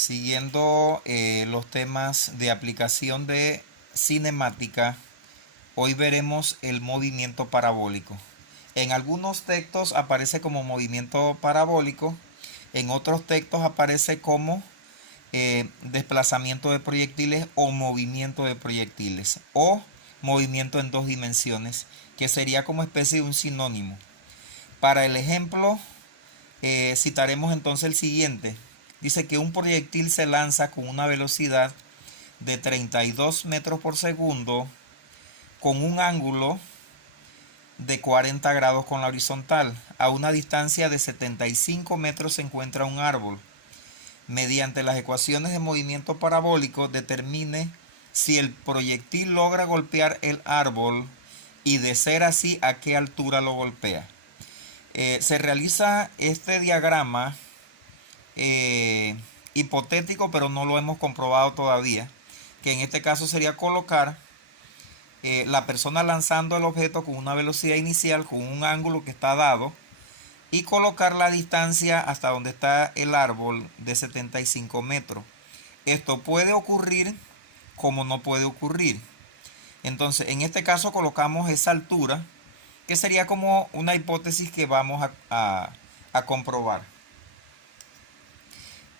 Siguiendo los temas de aplicación de cinemática, hoy veremos el movimiento parabólico. En algunos textos aparece como movimiento parabólico, en otros textos aparece como desplazamiento de proyectiles o movimiento de proyectiles o movimiento en dos dimensiones, que sería como especie de un sinónimo. Para el ejemplo, citaremos entonces el siguiente. Dice que un proyectil se lanza con una velocidad de 32 metros por segundo con un ángulo de 40 grados con la horizontal. A una distancia de 75 metros se encuentra un árbol. Mediante las ecuaciones de movimiento parabólico determine si el proyectil logra golpear el árbol y, de ser así, a qué altura lo golpea. Se realiza este diagrama hipotético, pero no lo hemos comprobado todavía, que en este caso sería colocar la persona lanzando el objeto con una velocidad inicial, con un ángulo que está dado, y colocar la distancia hasta donde está el árbol de 75 metros. Esto puede ocurrir como no puede ocurrir. Entonces, en este caso colocamos esa altura, que sería como una hipótesis que vamos a comprobar.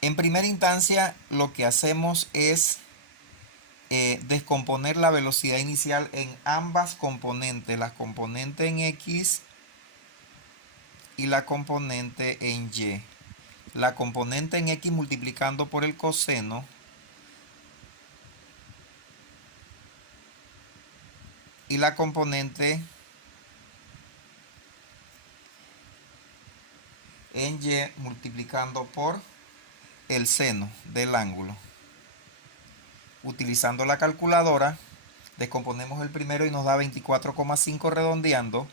En primera instancia, lo que hacemos es descomponer la velocidad inicial en ambas componentes, la componente en X y la componente en Y. La componente en X multiplicando por el coseno y la componente en Y multiplicando por el seno del ángulo. Utilizando la calculadora, descomponemos el primero y nos da 24,5 redondeando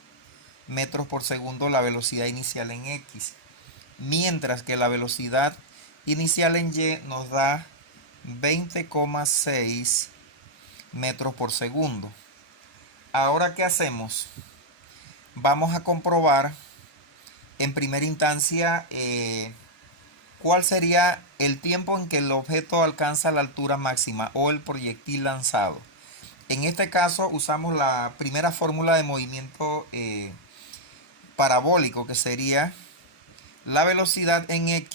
metros por segundo la velocidad inicial en X, mientras que la velocidad inicial en Y nos da 20,6 metros por segundo. Ahora, ¿qué hacemos? Vamos a comprobar en primera instancia cuál sería el tiempo en que el objeto alcanza la altura máxima o el proyectil lanzado. En este caso usamos la primera fórmula de movimiento parabólico, que sería la velocidad en Y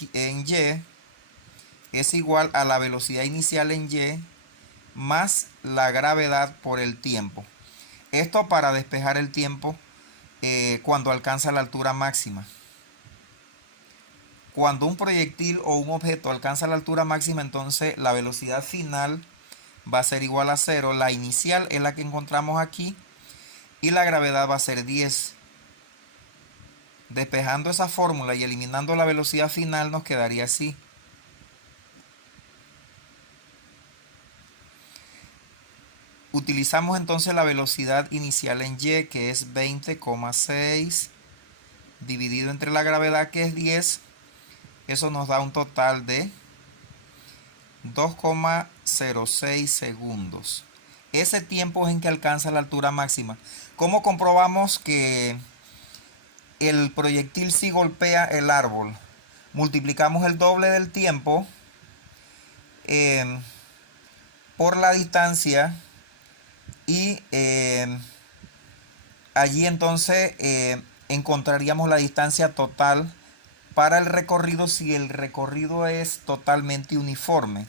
es igual a la velocidad inicial en Y más la gravedad por el tiempo. Esto para despejar el tiempo cuando alcanza la altura máxima. Cuando un proyectil o un objeto alcanza la altura máxima, entonces la velocidad final va a ser igual a 0. La inicial es la que encontramos aquí y la gravedad va a ser 10. Despejando esa fórmula y eliminando la velocidad final nos quedaría así. Utilizamos entonces la velocidad inicial en Y, que es 20,6 dividido entre la gravedad, que es 10. Eso nos da un total de 2,06 segundos. Ese tiempo es en que alcanza la altura máxima. ¿Cómo comprobamos que el proyectil sí golpea el árbol? Multiplicamos el doble del tiempo por la distancia y allí entonces encontraríamos la distancia total para el recorrido si el recorrido es totalmente uniforme.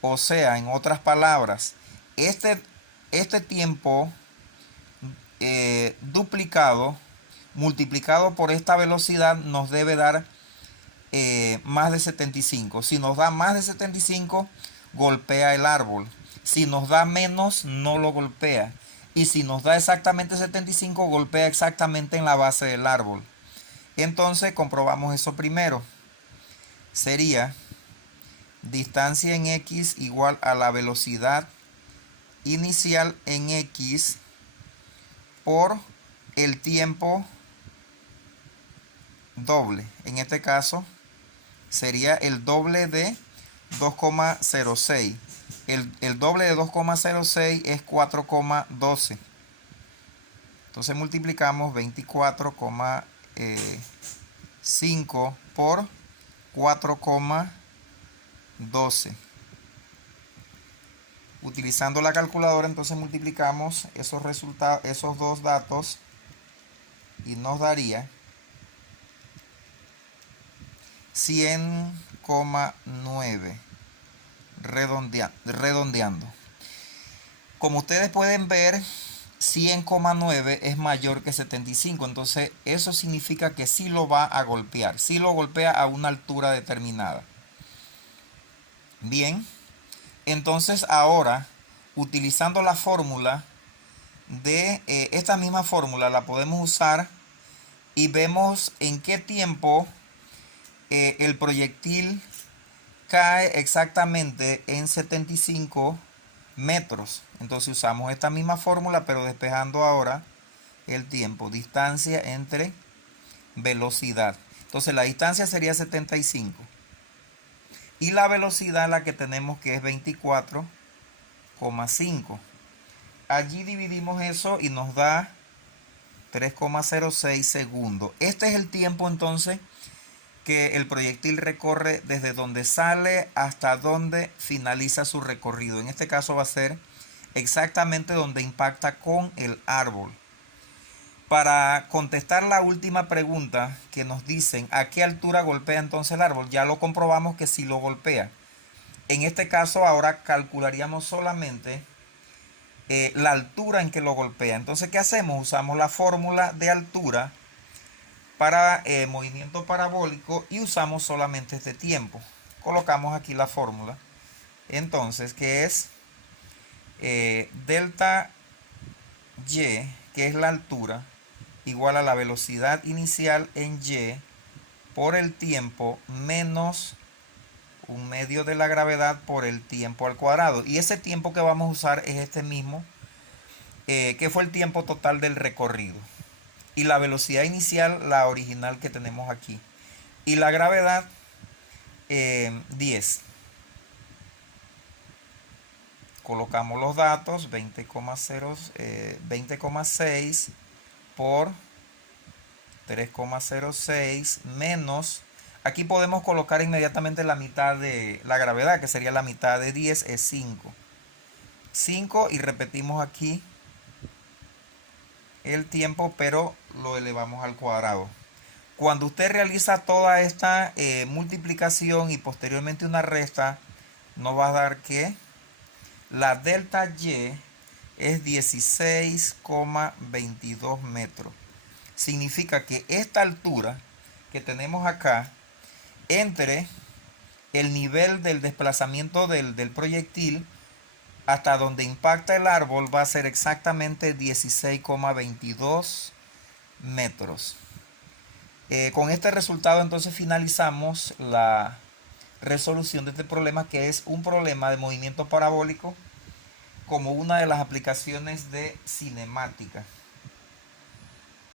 O sea, en otras palabras, este tiempo duplicado multiplicado por esta velocidad nos debe dar más de 75. Si nos da más de 75, golpea el árbol. Si nos da menos, no lo golpea. Y si nos da exactamente 75, golpea exactamente en la base del árbol. Entonces comprobamos eso primero. Sería distancia en X igual a la velocidad inicial en X por el tiempo doble. En este caso sería el doble de 2,06. El doble de 2,06 es 4,12. Entonces multiplicamos 24,5 por 4,12. 12. Utilizando la calculadora, entonces multiplicamos esos resultados, esos dos datos, y nos daría 100,9, redondeando. Como ustedes pueden ver, 100,9 es mayor que 75, entonces eso significa que sí lo va a golpear, sí lo golpea a una altura determinada. Bien, entonces ahora, utilizando la fórmula de esta misma fórmula, la podemos usar y vemos en qué tiempo el proyectil cae exactamente en 75 metros. Entonces usamos esta misma fórmula, pero despejando ahora el tiempo, distancia entre velocidad. Entonces la distancia sería 75 y la velocidad la que tenemos, que es 24,5. Allí dividimos eso y nos da 3,06 segundos. Este es el tiempo entonces que el proyectil recorre desde donde sale hasta donde finaliza su recorrido. En este caso va a ser exactamente donde impacta con el árbol. Para contestar la última pregunta que nos dicen a qué altura golpea entonces el árbol, ya lo comprobamos que sí lo golpea. En este caso ahora calcularíamos solamente la altura en que lo golpea. Entonces, ¿qué hacemos? Usamos la fórmula de altura para movimiento parabólico y usamos solamente este tiempo. Colocamos aquí la fórmula. Entonces, que es delta y, que es la altura, igual a la velocidad inicial en y por el tiempo menos un medio de la gravedad por el tiempo al cuadrado. Y ese tiempo que vamos a usar es este mismo, que fue el tiempo total del recorrido. Y la velocidad inicial, la original que tenemos aquí. Y la gravedad, 10. Colocamos los datos, 20,6 por 3,06 menos, aquí podemos colocar inmediatamente la mitad de la gravedad, que sería la mitad de 10, es 5. 5 y repetimos aquí el tiempo, pero lo elevamos al cuadrado. Cuando usted realiza toda esta multiplicación y posteriormente una resta, nos va a dar que la delta y es 16,22 metros. Significa que esta altura que tenemos acá, entre el nivel del desplazamiento del proyectil hasta donde impacta el árbol, va a ser exactamente 16,22 metros. Con este resultado entonces finalizamos la resolución de este problema, que es un problema de movimiento parabólico como una de las aplicaciones de cinemática.